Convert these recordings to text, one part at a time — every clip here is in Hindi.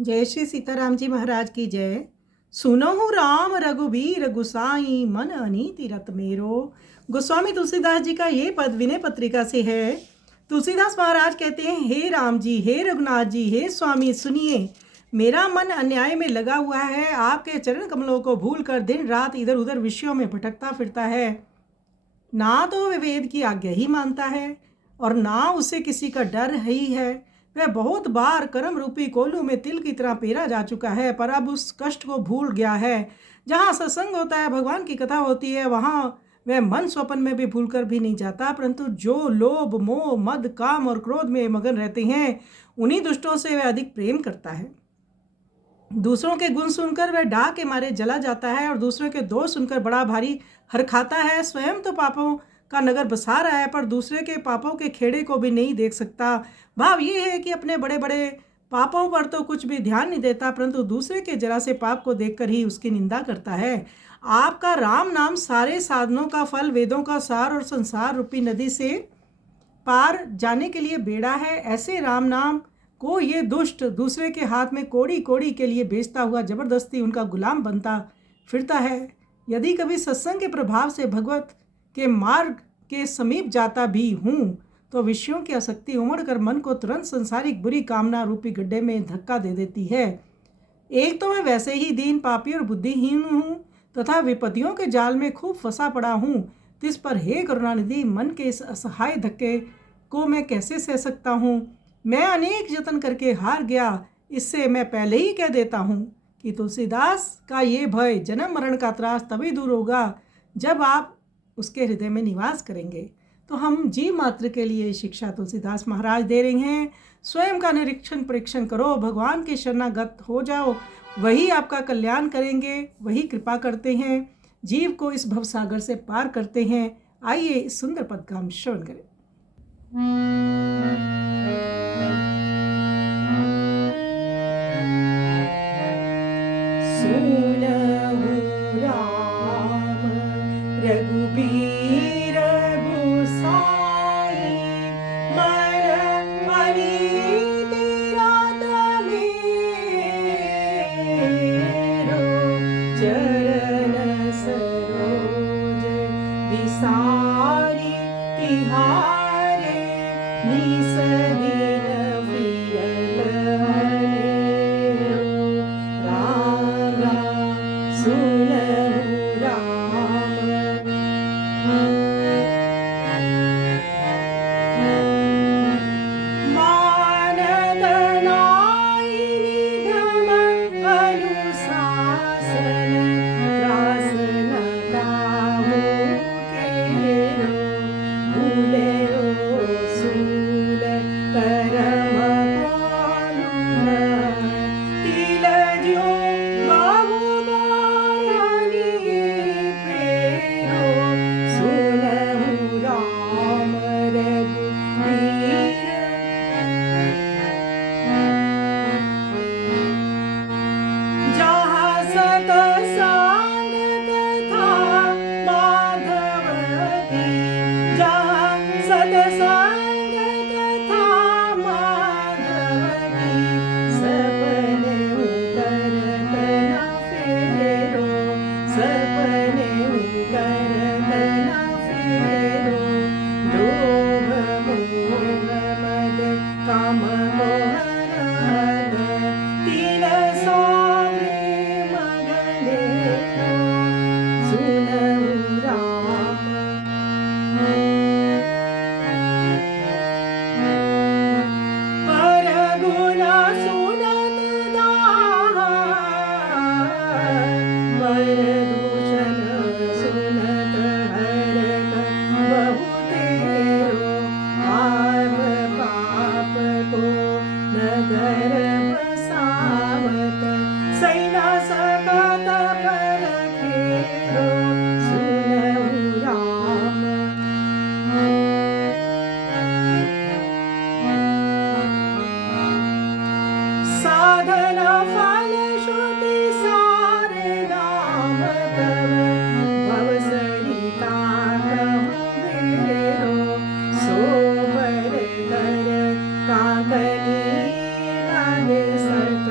जय श्री सीताराम जी महाराज की जय। सुनहु राम रघुबीर गुसाई मन अनीति रत मेरो। गोस्वामी तुलसीदास जी का ये पद विनय पत्रिका से है। तुलसीदास महाराज कहते हैं, हे राम जी, हे रघुनाथ जी, हे स्वामी सुनिए, मेरा मन अन्याय में लगा हुआ है। आपके चरण कमलों को भूल कर दिन रात इधर उधर विषयों में भटकता फिरता है। ना तो वह वेद की आज्ञा ही मानता है और ना उसे किसी का डर ही है। वह बहुत बार कर्म रूपी कोलू में तिल की तरह पेरा जा चुका है, पर अब उस कष्ट को भूल गया है। जहाँ सत्संग होता है, भगवान की कथा होती है, वहाँ वह मन स्वप्न में भी भूलकर भी नहीं जाता। परंतु जो लोभ मोह मद काम और क्रोध में मगन रहते हैं, उन्हीं दुष्टों से वह अधिक प्रेम करता है। दूसरों के गुण सुनकर वह डाह के मारे जला जाता है और दूसरों के दोष सुनकर बड़ा भारी हर खाता है। स्वयं तो पापों का नगर बसा रहा है, पर दूसरे के पापों के खेड़े को भी नहीं देख सकता। भाव ये है कि अपने बड़े बड़े पापों पर तो कुछ भी ध्यान नहीं देता, परंतु दूसरे के जरा से पाप को देखकर ही उसकी निंदा करता है। आपका राम नाम सारे साधनों का फल, वेदों का सार और संसार रूपी नदी से पार जाने के लिए बेड़ा है। ऐसे राम नाम को ये दुष्ट दूसरे के हाथ में कोड़ी कोड़ी के लिए बेचता हुआ जबरदस्ती उनका गुलाम बनता फिरता है। यदि कभी सत्संग के प्रभाव से भगवत के मार्ग के समीप जाता भी हूँ, तो विषयों की आसक्ति उमड़ कर मन को तुरंत संसारिक बुरी कामना रूपी गड्ढे में धक्का दे देती है। एक तो मैं वैसे ही दीन पापी और बुद्धिहीन हूँ तथा विपत्तियों के जाल में खूब फंसा पड़ा हूँ। तिस पर हे करुणानिधि, मन के इस असहाय धक्के को मैं कैसे सह सकता हूँ। मैं अनेक जतन करके हार गया। इससे मैं पहले ही कह देता हूँ कि तुलसीदास का ये भय, जन्म मरण का त्रास तभी दूर होगा जब आप उसके हृदय में निवास करेंगे। तो हम जीव मात्र के लिए शिक्षा तुलसीदास महाराज दे रहे हैं। स्वयं का निरीक्षण परीक्षण करो, भगवान के शरणागत हो जाओ, वही आपका कल्याण करेंगे, वही कृपा करते हैं, जीव को इस भवसागर से पार करते हैं। आइए इस सुंदर पद का हम श्रवण करें। सुनहु राम रघुबीर गुसाई मन अनीति रत मेरो। चरण सरोज बिसारी तिहारे निस दिन फिरत हनेरो। राम राम सुनहु राम। मानत नाई निगम अनुशासन, त्रास न ताहु केरो। भूलेरो सूल करम कोलुन, तिल ज्यों बहु बारनी फेरो। सुनहु राम रघुबीर। जहाँ सतसंग कथा माधव की, जहाँ सतसंग कथा माधव की, सपने करत न फेरो। सपने करत न फेरो। लोभ मोह मद काम मोहन, तिल सो प्रेम गनेरो। सुनहु राम। पर गुण सुनत दाहा, पर दूषण सुनत हरत बहु तेरो। आप पाप को नगर बसावत, सैना सकत पर खेरो। सुनहु राम। साधन फल श्रुति सारे नाम तव, भव सरिता कहु मेरो। सोबर कर काकनी लागे सत,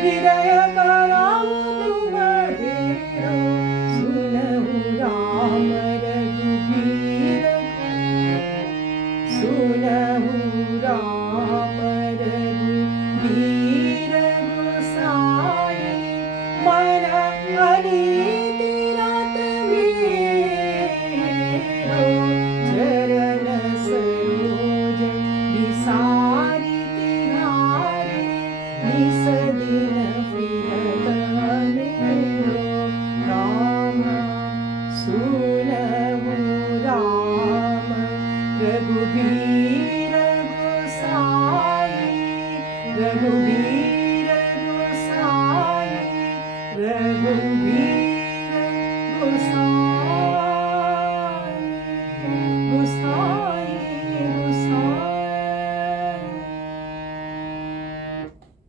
हृदय का राम तुम ढेरो, सुनहु राम रघुबीर, सुनहु राम रघुबीर गोसाई, मन अनीति रत मेरो, चरण सरोज विसारी तिहारे, निस दिन फिरत अनेरो, राम सुनहु राम रघुबीर गोसाई, रघुबीर गोसाई, रघुबीर गोसाई।